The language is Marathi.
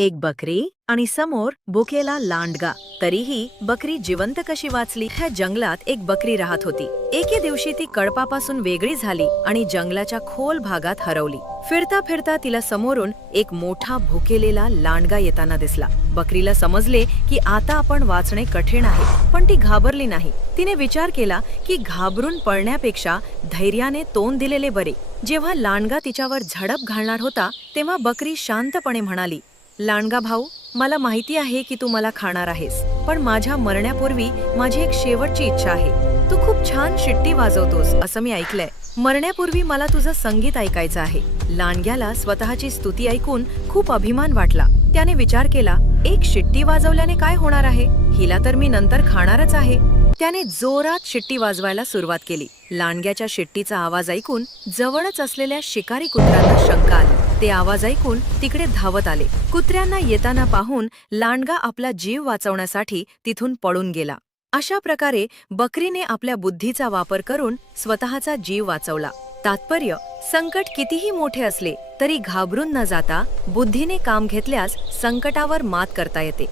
एक बकरी आणि समोर भुकेला लांडगा. तरीही बकरी जिवंत कशी वाचली? ह्या जंगलात एक बकरी राहत होती. एके दिवशी ती कळपापासून वेगळी झाली आणि जंगलाच्या खोल भागात हरवली. फिरता फिरता तिला समोरून एक मोठा भुकेलेला लांडगा येताना दिसला. बकरीला समजले की आता आपण वाचणे कठीण आहे, पण ती घाबरली नाही. तिने विचार केला की घाबरून पळण्यापेक्षा धैर्याने तोंड दिलेले बरे. जेव्हा लांडगा तिच्यावर झडप घालणार होता तेव्हा बकरी शांतपणे म्हणाली, लांडगा भाऊ, मला माहिती आहे की तू मला खाणार आहेस, पण माझ्या मरण्यापूर्वी माझी एक शेवटची इच्छा आहे. तू खूप छान शिट्टी वाजवतोस असं मी ऐकलंय. मरण्यापूर्वी मला तुझं संगीत ऐकायचं आहे. लांडग्याला स्वतःची स्तुती ऐकून खूप अभिमान वाटला. त्याने विचार केला, एक शिट्टी वाजवल्याने काय होणार आहे? हिला तर मी नंतर खाणारच आहे. त्याने जोरात शिट्टी वाजवायला सुरुवात केली. लांडग्याच्या शिट्टीचा आवाज ऐकून जवळच असलेल्या शिकारी कुत्र्यांना शंका आली. ते आवाज ऐकून तिकडे धावत आले. कुत्र्यांना येताना पाहून लांडगा आपला जीव वाचवण्यासाठी तिथून पळून गेला. अशा प्रकारे बकरीने आपल्या बुद्धीचा वापर करून स्वतःचा जीव वाचवला. तात्पर्य, संकट कितीही मोठे असले तरी घाबरून न जाता बुद्धीने काम घेतल्यास संकटावर मात करता येते.